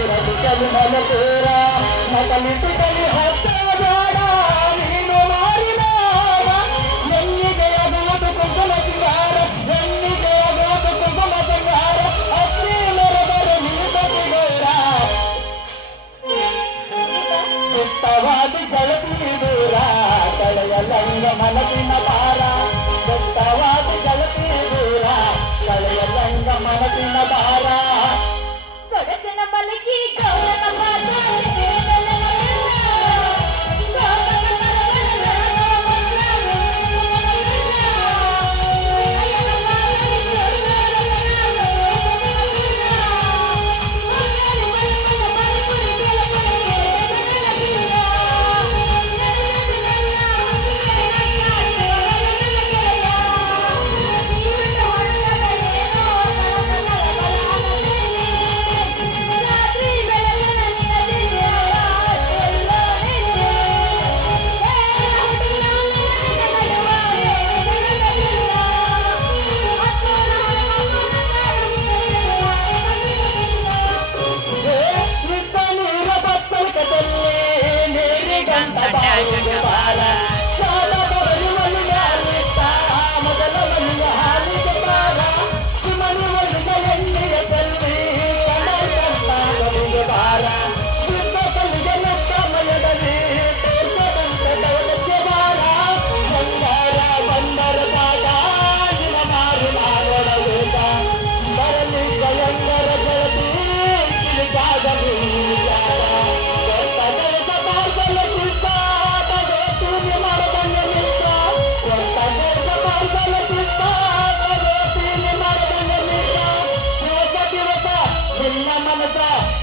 ಇರಲಿ ಕಲಿಮಲ ತೋರ ನಕಲಿತು ಕಲಿ ಹತ್ತ ಬೇಡ ನೀನು ಮಾಡಿದ ಎಲ್ಲಿಗೆ ಅಗೋದು ಕುಂಕುಮ ಸಿಂಗಾರ ಎಲ್ಲಿಗೆ ಅಗೋದು ಕುಂಕುಮ ಸಿಂಗಾರ ಅಕ್ಕಿ ಮೆರೆದರು ನಿಲ್ಬತಿಗೋರ ಗುಪ್ತವಾದಿ ಗೆಳತಿ ದೂರ ಕಳೆಯಲಂಗ ಮನಸ್ಸಿನ ಭಾರ ಗುಪ್ತವಾದಿ ಗೆಳತಿ ದೂರ ಕಳೆಯಲಂಗ ಮನಸ್ಸಿನ ಭಾರ ಕೊಡತನ ಮಲಗಿ ಗೌರನ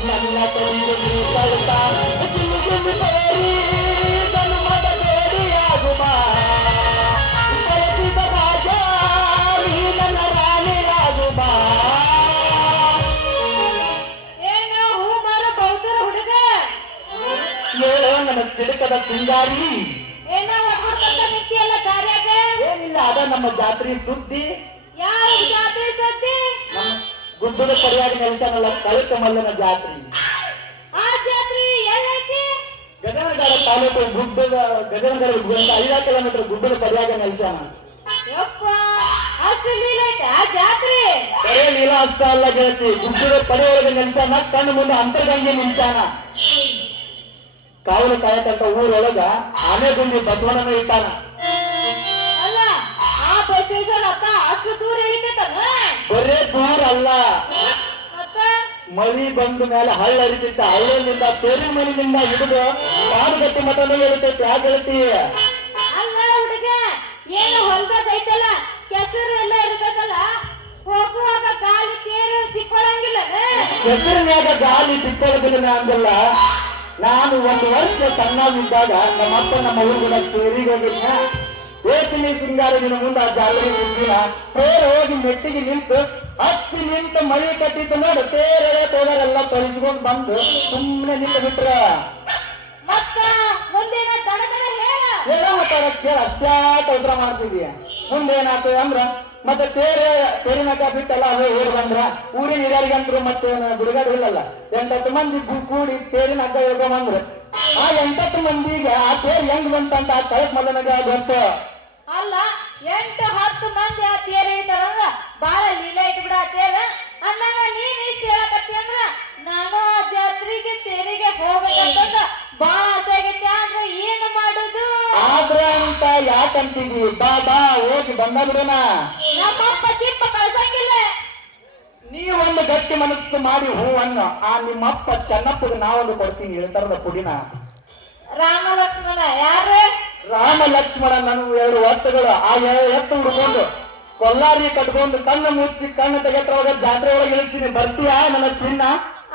ನನ್ನ ಕಲಿಗೆ ಕಳ್ತಾ ಸೇರಿ ತನು ಮತ ಬೇಡಿಯಾಗುವ ಕಲಿಸಿದ ರಾಜ ನೀ ನನ್ನ ರಾಣಿಯಾಗುವ ಏನು ಹೂ ಮಾರ ಬೌದ್ಧರ ಹುಡುಗ ಏನೋ ನನ್ನ ಸಿಡಕದ ಸಿಂಗಾರಿ ಏನ ಹೊಡ್ಕೊಂತ ನಿಂತಿಯಲ್ಲ ದಾರ್ಯಾಗ ಏನಿಲ್ಲ ಅದ ನಮ್ಮ ಜಾತ್ರೆ ಸುದ್ದಿ ಯಾರು ಜಾತ್ರೆ ಸದ್ದಿ ನಮ್ಮ ಗುಡ್ಡದ ಪರಿಯಾಗಿ ನೆಲೆಸನಲ್ಲ ಕಳಕ ಮಲ್ಲನ ಜಾತ್ರೆ ಆ ಜಾತ್ರೆ ಎಲ್ಲೈತಿ ಗದನಗಾರ ತಾಲೂಕು ಗುಡ್ಡದ ಗದನಗಾರ 5 ಕಿಲೋಮೀಟರ್ ಗುಡ್ಡದ ಪರಿಯಾಗ ನೆಲೆಸನ ಯಪ್ಪ ಅಷ್ಟು ಲೀಲೈತೆ ಆ ಜಾತ್ರೆ ಬರೇ ಲೀಲಾ ಅಷ್ಟ ಅಲ್ಲ ಗೆಳತಿ ಗುಡ್ಡದ ಪಡೆಯೊಳಗೆ ನೆಲೆಸನ ಕಣ್ಣು ಮುಂದೆ ಅಂತರ್ಗಂಗೆ ನಿಲ್ಸಾನ ಕಾವಲು ಕಾಯಕಂತ ಊರೊಳಗ ಆನೆಗುಂಡಿ ಬಸವಣ್ಣನ ಇಟ್ಟಾನ ಅಲ್ಲ ಆ ಬಸವೇಶ್ವರ ಅತ್ತ ಅಷ್ಟು ದೂರ ಹೇಳಿಕತ್ತನ ಬರೇ ದೂರ ಅಲ್ಲ ಮತ್ತ ಮಳಿ ಬಂದ ಮೇಲೆ ಹಳ್ಳ ಹರಿತಿತ್ತ ಹಳ್ಳದಿಂದ ತೇರಿ ಮನೆಯಿಂದ ಹಿಡಿದು ಕಾಡುಗಟ್ಟಿ ಮಠನೇ ಇರುತ್ತೈತಿ ಯಾಕೆ ಗೆಳತಿ ಅಲ್ಲ ಹುಡುಗ ಏನು ಹೊಲ್ದಾಗ ಐತಲ್ಲ ಕೆಸರು ಎಲ್ಲ ಇರ್ತದಲ್ಲ ಹೋಗುವಾಗ ಗಾಳಿ ತೇರು ಸಿಕ್ಕೊಳ್ಳಂಗಿಲ್ಲ ಹೆಸರಿನಾಗ ಗಾಳಿ ಸಿಕ್ಕೋದಿಲ್ಲ ಅಂದಲ್ಲ ನಾನು 1 ವರ್ಷ ಸಣ್ಣವಿದ್ದಾಗ ನಮ್ಮಪ್ಪ ನಮ್ಮ ಊರು ಕೂಡ ಸೇರಿಗೆ ಹೋಗಿದ್ನ ಏತಿನಿ ಸಿಂಗಾರದಿನ ಮುಂದೆ ಆ ಜಾತ್ರೆ ದಿನ ತೇರ ಹೋಗಿ ಮೆಟ್ಟಿಗೆ ನಿಂತು ಹಚ್ಚಿ ನಿಂತು ಮಳಿ ಕಟ್ಟಿತ್ತು ನೋಡು ತೇರ ತೋದರೆಲ್ಲ ತೊಳಿಸ್ಕೊಂಡು ಬಂದು ಸುಮ್ಮನೆ ನಿಂತು ಬಿಟ್ರ ಮತ್ತ ಮುಂದಿನ ದಡದಡ ಹೇಳ ಏನೋ ಮಾತಾಡ ಕೇಳ ಅಷ್ಟೇ ಅವಸರ ಮಾಡ್ತಿದೀಯ ಮುಂದೇನಾಯ್ತು ಅಂದ್ರ ಮತ್ತೆ ತೇರಿನಾಗ ಬಿಟ್ಟಲ್ಲ ಅವೇ ಊರು ಬಂದ್ರ ಊರಿನ ಹಿರಿಯರಿಗಂತರು ಮತ್ತೆ ಬಿಡುಗಡೆ ಇಲ್ಲಲ್ಲ 8 ಮಂದಿ ಕೂಡಿ ತೇರಿನ ಹಗ್ಗ ಹೋಗ ಬಂದ್ರು ಆ 8 ಮಂದಿಗೆ ಆ ತೇರ್ ಹೆಂಗ್ ಬಂತಂತ ಆ ಕಳಕ್ ಮಲ್ಲನಾಗ ಬಂತು ಅಲ್ಲ 8-10 ಮಂದಿ ಆ ತೇರು ಇದ್ದಾರಂದ್ರ ಬಾಳ ಲೀಲೆ ಐತಿ ಬಿಡ ಆ ತೇರ ಅಂದಾಗ ನೀನ್ ಇಷ್ಟ ಹೇಳಕತ್ತಿ ಅಂದ್ರ ನಾನು ಆ ಜಾತ್ರೆಗೆ ತೇರಿಗೆ ಹೋಗ್ಬೇಕಂತಂದ್ರ ಬಾಳ ಆಸೆ ಆಗೈತಿ ಅಂದ್ರ ಏನು ಮಾಡುದು ಆದ್ರ ಅಂತ ಯಾಕಂತಿದಿ ಬಾ ಬಾ ಹೋಗಿ ಬಂದ ಬಿಡೋಣ ನಮ್ಮಪ್ಪ ಚಿಪ್ಪ ಕಳ್ಸಂಗಿಲ್ಲ ನೀವೊಂದು ಗಟ್ಟಿ ಮನಸ್ಸು ಮಾಡಿ ಹೂವನ್ನು ಆ ನಿಮ್ಮಪ್ಪ ಚೆನ್ನಪ್ಪಗೆ ನಾವೊಂದು ಕೊಡ್ತೀನಿ ಹೇಳ್ತಾರದ ಪುಡಿನ ರಾಮ ಲಕ್ಷ್ಮಣ ಯಾರು ರಾಮ ಲಕ್ಷ್ಮಣ ನನ್ನ 2 ಹೊತ್ತುಗಳು ಆ 2 ಎತ್ತು ಹುಡ್ಕೊಂಡು ಕೊಲ್ಲಾರಿ ಕಟ್ಕೊಂಡು ಕಣ್ಣು ಮುಚ್ಚಿ ಕಣ್ಣು ತೆಗೆತ್ರವಾಗ ಜಾತ್ರೆ ಒಳಗೆ ಇಳಿಸ್ತೀನಿ ಬರ್ತೀಯಾ ನನ್ನ ಚಿನ್ನ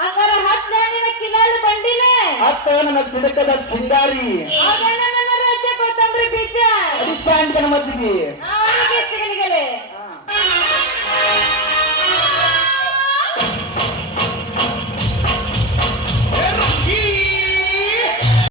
ಹಂಗಾರ 10 ದಿನ ಕಿಲಾಲ್ ಬಂಡಿನ ಅತ್ತ ನನ್ನ ಸಿಡಕದ ಸಿಂಗಾರಿ ಆಗ ನನ್ನ ರಾಜ್ಯ ಕೊತ್ತಂಬರಿ ಬೀಜ ಅದಿಶಾಂತನ ಮಜ್ಜಿಗೆ ಆ